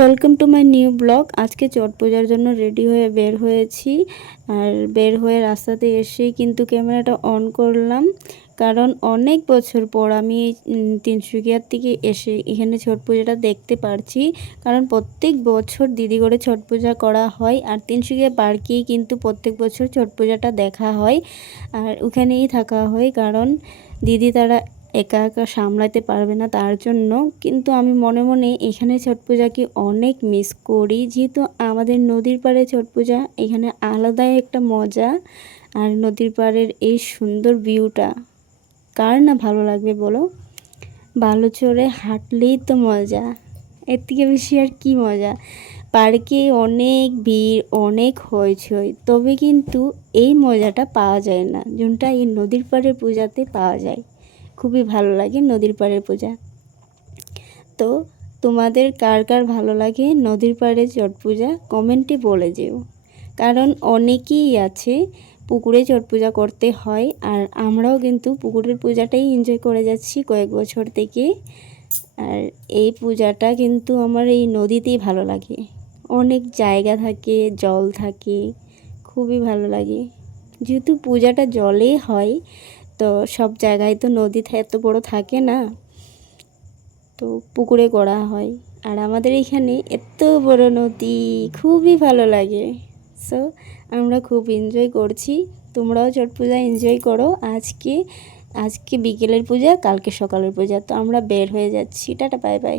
Welcome to my new blog. আজকে ছট পূজার জন্য রেডি হয়ে বের হয়েছি। আর বের হয়ে রাস্তাতে এসেই কিন্তু ক্যামেরাটা অন করলাম, কারণ অনেক বছর পর আমি তিনসুকিয়ার থেকে এসে এখানে ছট পূজাটা দেখতে পারছি। কারণ প্রত্যেক বছর দিদি করে ছট পূজা করা হয়, আর তিনসুকিয়া পার্কেই কিন্তু প্রত্যেক বছর ছট পূজাটা দেখা হয়। আর ওখানেই থাকা হয়, কারণ দিদি তারা একা একা সামলাতে পারবে না, তার জন্য। কিন্তু আমি মনে মনে এখানে ছট পূজাকে অনেক মিস করি, যেহেতু আমাদের নদীর পাড়ে ছট পূজা, এখানে আলাদাই একটা মজা। আর নদীর পাড়ের এই সুন্দর ভিউটা কার না ভালো লাগবে বলো। বালুচরে হাঁটলেই তো মজা, এর থেকে বেশি আর কি মজা। পার্কে অনেক ভিড়, অনেক হইচই, তবে কিন্তু এই মজাটা পাওয়া যায় না, যেটা এই নদীর পাড়ের পূজাতে পাওয়া যায়। খুবই ভালো লাগে নদীর পাড়ের পূজা। তো তোমাদের কার কার ভালো লাগে নদীর পাড়ে ছট পূজা, কমেন্টে বলে যেও। কারণ অনেকেই আছে পুকুরে ছট পূজা করতে হয়, আর আমরাও কিন্তু পুকুরের পূজাটাই এনজয় করে যাচ্ছি কয়েক বছর থেকে। আর এই পূজাটা কিন্তু আমার এই নদীতেই ভালো লাগে, অনেক জায়গা থাকে, জল থাকে, খুবই ভালো লাগে। যেহেতু পূজাটা জলেই হয়, তো সব জায়গায় তো নদী এত বড় থাকে না, তো পুকুরে করা হয়। আর আমাদের এখানে এত বড় নদী, খুবই ভালো লাগে। সো আমরা খুব এনজয় করছি। তোমরাও ছট পূজা এনজয় করো। আজকে বিকেলের পূজা, কালকে সকালের পূজা। তো আমরা বের হয়ে যাচ্ছি। Tata, bye bye.